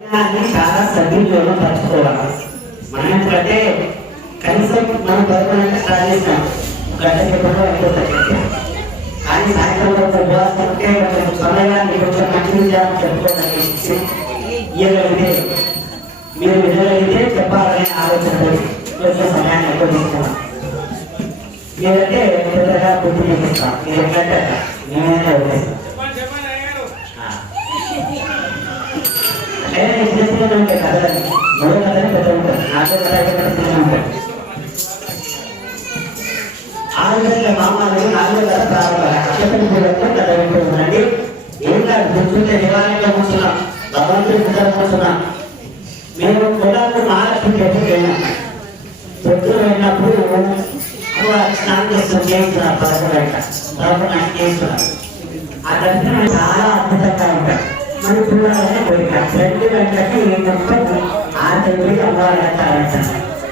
చాలా సద్వినియోగం పరచుకోవాలి. మనం ఎందుకంటే కనీసం మనం పదకొండు స్టార్ట్ చేసినాం గంట సేపట్లో అయిపోతుంది కానీ సాయంత్రం వరకు ఉపవాసం ఉంటే కొంచెం సమయాన్ని కొంచెం మంచి విషయాన్ని చెప్పుకోవడానికి ఇవ్వగలిగితే మీరు వినగలిగితే చెప్పాలనే ఆలోచన కొంచెం సమయాన్ని ఎక్కువ తీసుకున్నాం మీరంటే పెద్దగా బుద్ధి చేపిస్తాం మీరు ఎట్లంటే నేనైనా వదిలేస్తాం అంటే నేను చేస్తూనే ఉంటాయి కథలని మూడో కథని పెద్ద ఉంటాయి నాతో కథ అయితే పెద్దగా ఉంటాయి ఆ విధంగా మామాలు నాలుగో కథ ప్రారంభం అక్షతని పూర్వకం కథ వింటూ ఉండండి ఏం కాదు కూర్చుంటే దేవాలయంలో కూర్చున్నాం భగవంతుడి మేము కొడాకు మహాలక్ష్మి ఎప్పుడు వెళ్ళాం స్నానం చేస్తాం చేయించున్నారు పదకొండు గంట పదకొండు ఆ దర్శనం చాలా అద్భుతంగా ఉంటాయి మన చూడాలనే రెండు గంటలకి ఆ తల్లి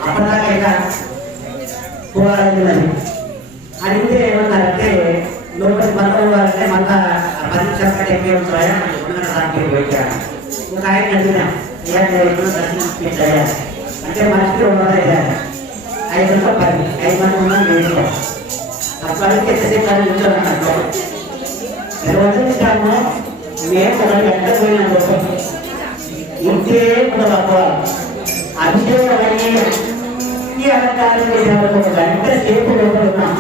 అప్పటిదాకా అడిగితే ఏమన్నారంటే లోపల పదవ వారంటే మళ్ళా పది చెప్పటి ఎక్కి ఉంటాయా ఉండగా దానికి పోయాడు ఒక ఆయన అడిగినాం ఏ దర్శనం అంటే మనిషికి ఉండదు ఐదు వందల పది ఐదు మంది ఉన్నాం లేదు అప్పటికి ఎంతసేపు అని కూర్చోను నిర్వహించాము మేము ఒక గంట పోయిన కోసం ఇంతే ఉండవా అభిషేకమని ఈ అలంకారం చేసేవారు ఒక గంట సేపు లోపల ఉన్నాం.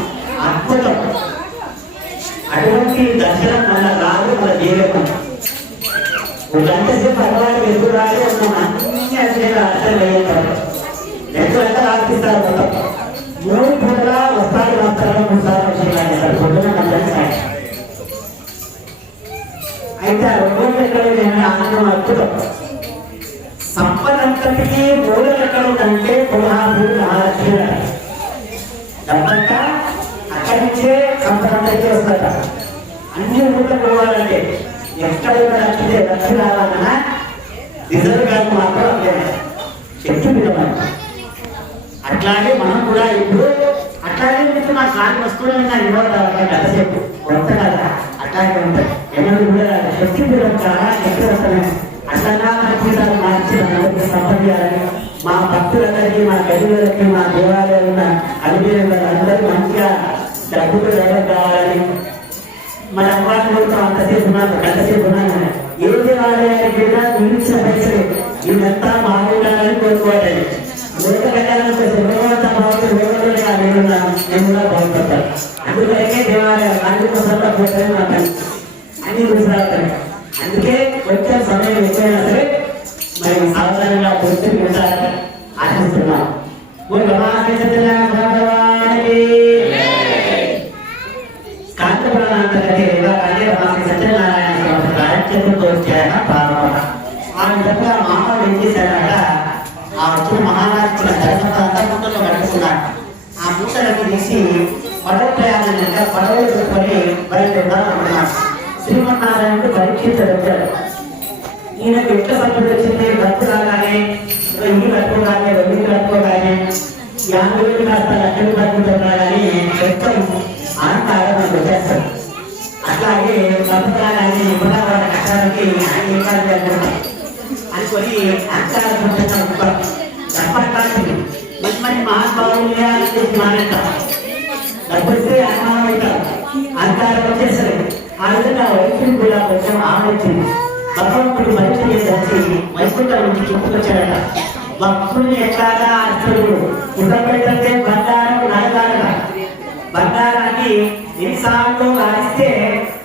గంట సేపు అలవాటు ఎదురు రాలి ఉన్నాం అన్ని అభిషేకాలు అర్థం మొత్తం మూడు పూటల వస్తారు మాత్రం మూడు సార్లు అభిషేకాలు పొద్దున అయితే ఆ రెండు ఎక్కడ ఆనందం అద్భుతం. సంపదంతటికీ మూలం ఎక్కడ ఉందంటే పునఃభూమి మహాలక్ష్మి డబ్బంట అక్కడి నుంచే సంపదంతటికి వస్తారట అన్ని ఊళ్ళో పోవాలంటే ఎక్కడ లక్ష్మి లక్ష్మి రావాలన్నా? రిజర్వ్ బ్యాంక్ మాత్రం అంతే. చెట్టు పిలవాలి అట్లాగే మనం కూడా ఇప్పుడు అట్లాగే మీకు మా కాలు వస్తువులు ఉన్నా ఇవ్వాలి చెప్పు. కొత్త కదా అట్లాగే ఉంటాయి ఏమన్నా కూడా శక్తి పిల్లలు చాలా ఎక్కువ వస్తున్నాయి. అట్లా మన జీవితాలు మార్చి మనకి సంపదియాలని మా భక్తులందరికీ మా గదిలకి మా దేవాలయాలు అభివృద్ధి అందరూ మంచిగా డబ్బులు వేయడం కావాలని మన అమ్మాయిలతో అంతసేపు ఉన్నాను అంతసేపు ఉన్నాను ఏది దేవాలయానికి నిలిచిన పైసలు ఇదంతా బాగుండాలని కోరుకోవాలి లోక కళ్యాణంతో శుభ్రమంతా బాగుంటుంది లోకంలోనే నేను నేను కూడా బాగుపడతాను. అందుకనే దేవాలయం అందుకోసం పోతాను నా పని. అన్ని అందుకే వచ్చే సమయం ఎక్కువైనా సరే మరి సాధారణంగా పొద్దున్న ఉంటారని ఆశిస్తున్నాం స్వామి రాజ్యంతో ప్రారంభం ఆ విధంగా మామూలు ఏం చేశారట ఆ వచ్చిన మహారాజుల ధర్మంతా అంతా మూటలో కట్టుకున్నాడు ఆ మూటలకి తీసి పడవ ప్రయాణం కనుక పడవలు పెట్టుకొని బయలుదేరారు అనుకున్నాడు శ్రీమన్నారాయణుడు పరీక్షించ వచ్చాడు ఈయనకు ఎట్ల సంపద వచ్చింది భక్తు రాగానే ఇల్లు కట్టుకోగానే వెళ్ళి కట్టుకోగానే యాభై వేలు కాస్త లక్షలు కట్టుకుంటున్నాడని అట్లాగే సంప్రదాయాన్ని ఇవ్వడం కట్టడానికి ఆయన ఏం కాదు అనుకుంటాం అనుకొని అహంకారం వచ్చేస్తాడు మంచి మంచి మహానుభావులు అనుమానం వచ్చేసరి ఆ విధంగా వైద్యుడు కూడా కొంచెం ఆలోచించింది భగవంతుడు మంచి చేసి వైకుంఠం నుంచి చెప్పుకొచ్చాడట భక్తుల్ని ఎట్లాగా అర్థుడు ఉండబెట్టంటే బంగారం నడగాలట బంగారాన్ని ఎన్నిసార్లు నడిస్తే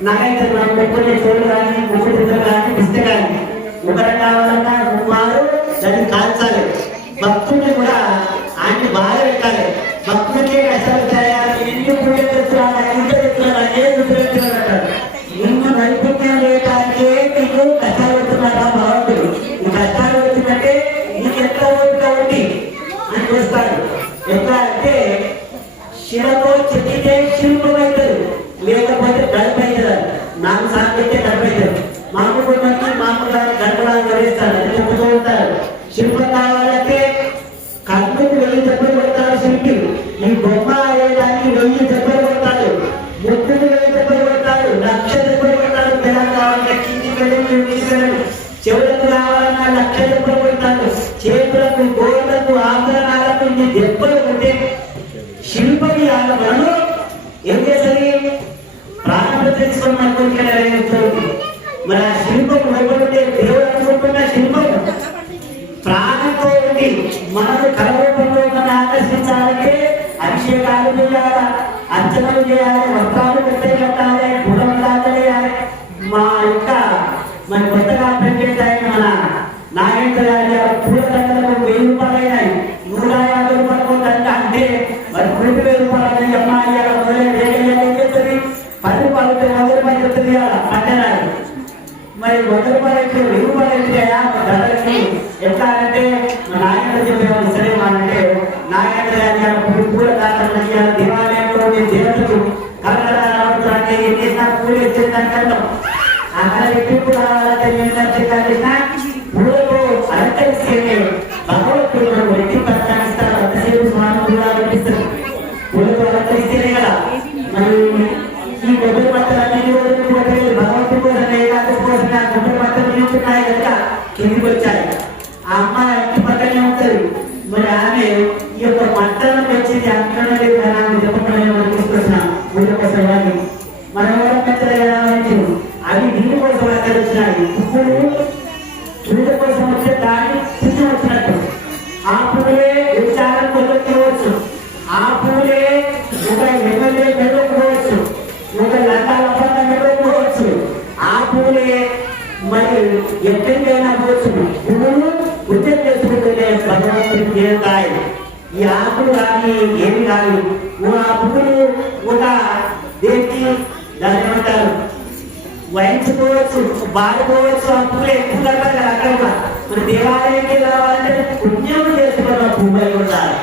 నగైతే మనం పెట్టుకునే చోటు కానీ ముక్కుడు కానీ ఇస్తే కానీ ఒకటి కావాలన్నా మారు దాన్ని కాల్చాలి. భక్తుడిని కూడా ఆయన్ని బాగా పెట్టాలి. భక్తుడికే కష్టాలు వచ్చాయా ఎన్ని పుణ్యం తెచ్చుకున్నా ఎంత తెచ్చుకున్నా ఏ నైపుణ్యం మనకు కలరూపంలో మన ఆకర్షించాలంటే అభిషేకాలు చేయాలి అర్చనలు చేయాలి వస్త్రాలు పెట్టే కట్టాలి గుణం చేయాలి మా యొక్క మన కొత్తగా ప్రెగ్నెంట్ అయిన మన నాగేంద్ర గారి పూల దండలకు వెయ్యి రూపాయలు అయినాయి నూట యాభై రూపాయలు దండ అంటే మరి రెండు వేల రూపాయలు అమ్మాయి అక్కడ మొదలై ఏం చెప్తుంది పది రూపాయలు వంద రూపాయలు చెప్తుంది పట్టణాలు మరి వంద రూపాయలు అయితే వెయ్యి రూపాయలు అయితే దండలకి ఎట్లా నాయకుడు చెప్పేవాళ్ళు సరే అంటే నాయకుడు గారి పూల దాతలు దేవాలయంలో ఉండే దేవతలు కలకలాడుతుంటే ఏం చేసినా పూలు ఇచ్చేదానికంటే అక్కడ ఎప్పుడు రావాలంటే ఏంటంటే కలిసిన పూలతో అలంకరిస్తేనే భగవద్గీతను వ్యక్తి ప్రచారిస్తారు అంతసేపు స్వామి భగవంతుడికి చేరుతాయి ఈ ఆకులు కానీ ఏమి కాదు. ఆ పువ్వులు ఒక దేనికి దాన్ని ఏమంటారు? వహించుకోవచ్చు బాడుకోవచ్చు ఆ పువ్వులు ఎక్కువ కట్టాలి అక్కడ కూడా. మరి దేవాలయానికి రావాలంటే పుణ్యం చేసుకున్న పువ్వులు ఉండాలి.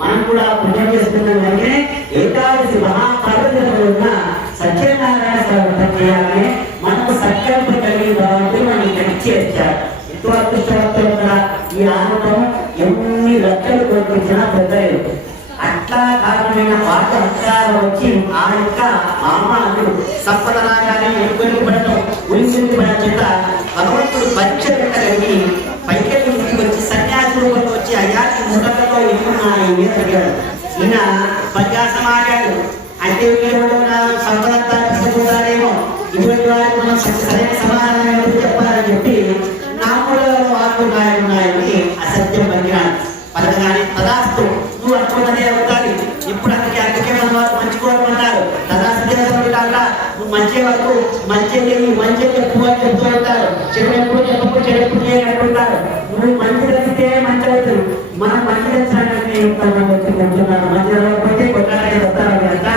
మనం కూడా పుణ్యం చేసుకున్న వెంటనే ఏకాదశి మహాపర్వతంలో ఉన్న సత్యనారాయణ స్వామి చేయాలని మనకు సంకల్పం కలిగి కాబట్టి మనం ఇక్కడికి చేర్చారు ఎంతో అదృష్టవంతం కూడా ఈ ఆనందం కారణమైన పాట అక్షరాలు వచ్చి ఆ యొక్క అమ్మాలు సంపద రాగానే ఎన్నుకొని చేత భగవంతుడు పరీక్ష పెట్టగలిగి పైకెళ్ళి ఇంటికి వచ్చి సన్యాసి రూపంలో వచ్చి అయ్యా ఈ ముఖంలో ఏమున్నాయి అని అడిగాడు. ఈయన పర్యాసం ఆడాడు అంటే వీళ్ళు సంపదంతా ఇటువంటి వారికి మనం సరైన సమాధానం ఏమిటి చెప్పాలని చెప్పి నాకులో వాకు ఉన్నాయని అసత్యం పలికినాడు పలకగానే తదాస్తు నువ్వు అనుకున్నదే అవుతాది ఇప్పుడు అందుకే అందుకే మన వారు మంచి కోరుకుంటారు తదాస్తు ఉంటారా నువ్వు మంచి వరకు మంచి చెయ్యి మంచి చెప్పు అని చెప్తూ ఉంటారు చెడు ఎప్పుడు చెప్పకు చెడు ఎప్పుడు చేయని అంటుంటారు నువ్వు మంచి తగ్గితే మంచి అవుతుంది మనం మంచి తెచ్చాడని కొంటున్నాను మంచి జరగకపోతే కొట్టాలని వస్తారు అంట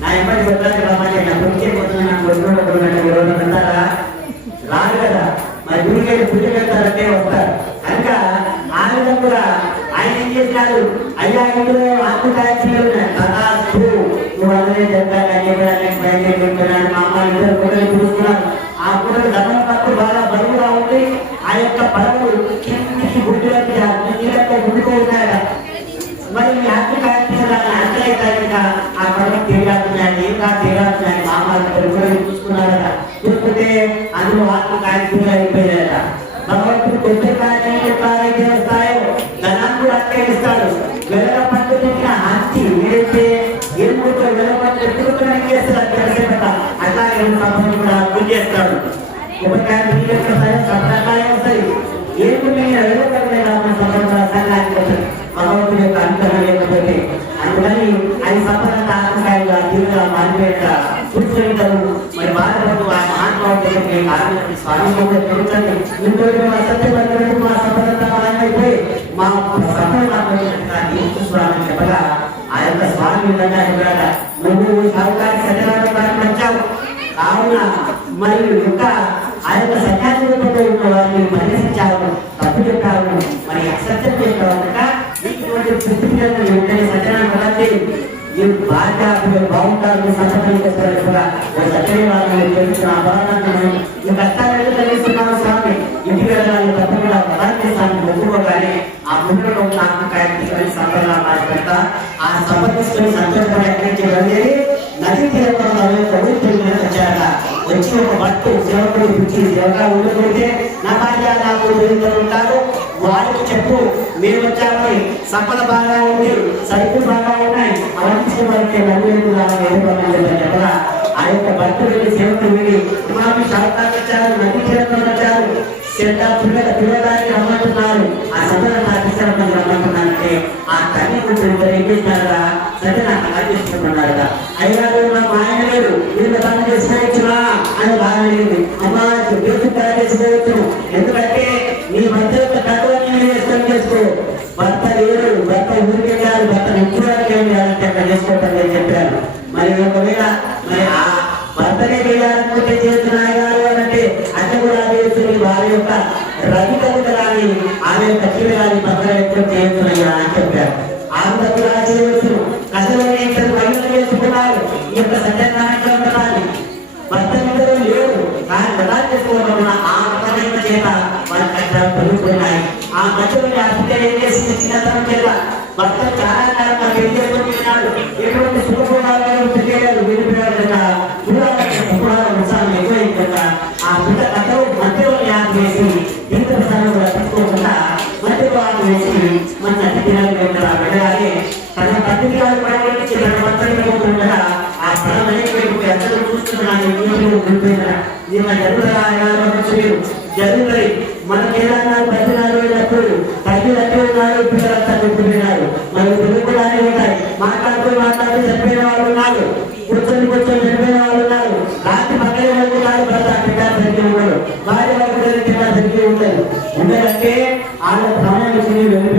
నా ఎంబడి కొట్టాలి రమ్మని నా కొడుకే పోతున్నా నా కొడుకు ఒకరు ఎవరు అంటారా రాదు కదా మరి గుడికి పూజ పెడతారంటే వస్తారు కనుక ఆ విధంగా కూడా ఆయన ఏం చేసినాడు అయ్యా ఇందులో ఆకుకాయ తదాస్తు నువ్వు అందరే చెప్తాను చెప్పడానికి బయలుదేరుతున్నాడు మా అమ్మ ఇద్దరు కూడా చూస్తున్నారు ఆ కూడా ధనం పట్టు బాగా బరువుగా ఉంది ఆ యొక్క బరువు కిందికి గుడ్డులకి నీళ్ళతో గుడ్డుకో ఉన్నాయా మరి మీ ఆకుకాయ తీయాలని ఆకలైతే ఇంకా ఆ పడవ తీరాడుతున్నాయని ఇంకా తీరాడుతున్నాయని మామూలు కూడా చూసుకున్నారట చూసుకుంటే అందులో ఆకుకాయ తీర అయిపోయారట భగవంతుడు పెద్ద కాయలు కార్యం చేస్తాయో ధనాన్ని కూడా అట్లే ఇస్తాడు వెలగ పట్టు తిరిగిన హంచి ఏదైతే ఎరుపుతో వెలగ పట్టు చేస్తారు అట్లాగే సంపద కూడా అర్థం చేస్తాడు కొబ్బరికాయ నీళ్ళు వస్తాయి ఏమి సంఘానికి భగవంతుడి యొక్క అనుగ్రహం లేకపోతే అందుకని ఆయన సంపద ఆత్మకాయగా తీరుగా మారిపోయేట మరి బాధపడుతూ ఆ మహాత్మావుడికి స్వామి కూడా ఇంకోటి మా సత్యవంతుడు మా సంపద మాయమైపోయి మా సంపద నాకు చెప్పగా ఆ యొక్క స్వామి విధంగా నువ్వు సౌకారి సత్యనారాయణ వచ్చావు. కావున మరి ఇంకా యొక్క సన్యాసి రూపంలో ఉన్న వారిని పరిహసించావు తప్పు చెప్పాలను మరి అసత్యం చెప్పావు కనుక ఇటువంటి పుట్టినట్లు వెంటనే సత్యనారాయణ వదండి ఈ భార్య మీరు బాగుంటారు మీ సంపదలు చేస్తారు కూడా ఒక సత్యని వాళ్ళని అపరాధాన్ని ఈ కష్టాలు తెలిస్తున్నాను స్వామి ఇంటికి వెళ్ళాలి తప్పకుండా వదాన్ని స్వామి ఒప్పుకోగానే ఆ పుట్టిలో ఉన్న ఆత్మకాయ తీసుకొని సంపదగా మారిపెడతా ఆ సంపద తీసుకొని సంతోషపడి ఎక్కడి నుంచి వెళ్ళేది నది తీరంలో పవిత్రులు వచ్చాక వచ్చి ఒక బట్ట ఫస్ట్ సేవకుడు పిలిచి ఉండకపోతే నా భార్య నా కూతురు ఉంటారు. వారికి చెప్పు మేము వచ్చామని సంపద బాగా ఉంది సరుకులు బాగా ఉన్నాయి. అవన్నీ వారికి నలుగురు ఎదుర్కొన్నాను చెప్పగా ఆ యొక్క భర్త వెళ్ళి సేవకుడు వెళ్ళి మాకు శాంతాలు వచ్చారు నది తీర్థం వచ్చారు చెడ్డ పిల్లల పిల్లడానికి రమ్మంటున్నారు. ఆ సభలో నాకు ఇష్టం రమ్మంటున్నారంటే ఆ తల్లి కొంచెం ఏం చేసినారా సరే నాకు అలా చేసుకుంటున్నారా అయ్యారు మా ఆయన లేడు. ఇంత పని చేసుకోవచ్చునా అని బాగా అడిగింది. అమ్మా బేసిక్ పని చేసుకోవచ్చు ఎందుకంటే చిన్నతనం చేత భర్త చాలా కాలం మనకి ఏం ఎటువంటి సుఖభోగాలు తెలియలేదు వెళ్ళిపోయాడు కదా ఆ బిడ్డ కథలు మధ్యలో యాద్ చేసి ఇంత స్థానం కూడా మధ్యలో యాద్ వేసి మన అతిథిరాలు వెళ్ళారు ఆ బిడ్డగానే తన పత్రికలు పడగొట్టి తన ఆ స్థలం అందరూ చూస్తున్నాను జరుగుతాయి మన కేదార్నాథ్ బద్రీనాథ్ వెళ్ళినప్పుడు తల్లి అట్టి ఉన్నారు పిల్లలంతా చెప్పుకున్నారు మరి పిల్లలు కూడా ఉంటాయి. మాట్లాడుతూ మాట్లాడుతూ చనిపోయిన వాళ్ళు ఉన్నారు. కూర్చొని కూర్చొని చనిపోయిన వాళ్ళు ఉన్నారు. రాత్రి పక్కనే వరకు కాదు భర్త బిడ్డ సరిగ్గా ఉండదు భార్య వరకు బిడ్డ సరిగ్గా ఉండదు. ఎందుకంటే వాళ్ళ సమయం వెళ్ళిపోయి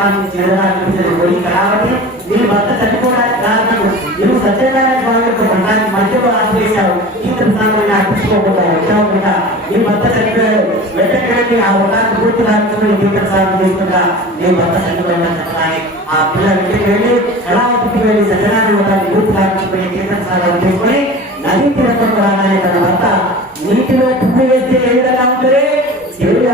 ఆకాశవాణి చేరడానికి పోయి కాబట్టి నీ భర్త చనిపోవడానికి కారణం నువ్వు సత్యనారాయణ స్వామి యొక్క బంధాన్ని మధ్యలో ఆశ్రయించావు ఇంత స్నానం అర్పించుకోకుండా వచ్చావుకుండా నీ భర్త చనిపోయాడు. వెంటనే ఆ ఉన్నాన్ని పూర్తి రాకుండా దీప స్నానం చేసుకుంటా నీ భర్త చనిపోయిన చెప్పాలి ఆ పిల్లల ఇంటికి వెళ్ళి ఎలా ఇంటికి వెళ్ళి సత్యనారాయణ వ్రతాన్ని పూర్తి రాసుకుని దీప స్నానం చేసుకుని నది తీరంలో రాగానే తన భర్త నీటిలో పువ్వు వేస్తే ఏ విధంగా ఉంటుంది? ఎవరి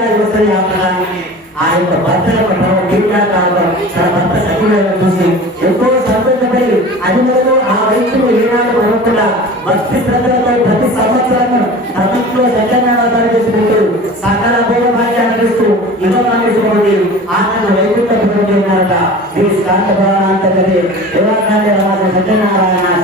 ఆ పదాన్ని ఆ ఆ యొక్క భర్త యొక్క ప్రభావం తీవ్రంగా కావడం తన భర్త సత్యులను చూసి ఎంతో సంతోషపడి అధిములలో ఆ వయసులో ఏనాడు కొనకుండా భక్తి శ్రద్ధలతో ప్రతి సంవత్సరం తమిళలో సత్యనారాయణ చేసుకుంటూ సకల భోగభాగ్య అనిపిస్తూ యువమానేశ్వరుడి ఆనంద వైకుంఠ ఉన్నారట ఈ సత్యనారాయణ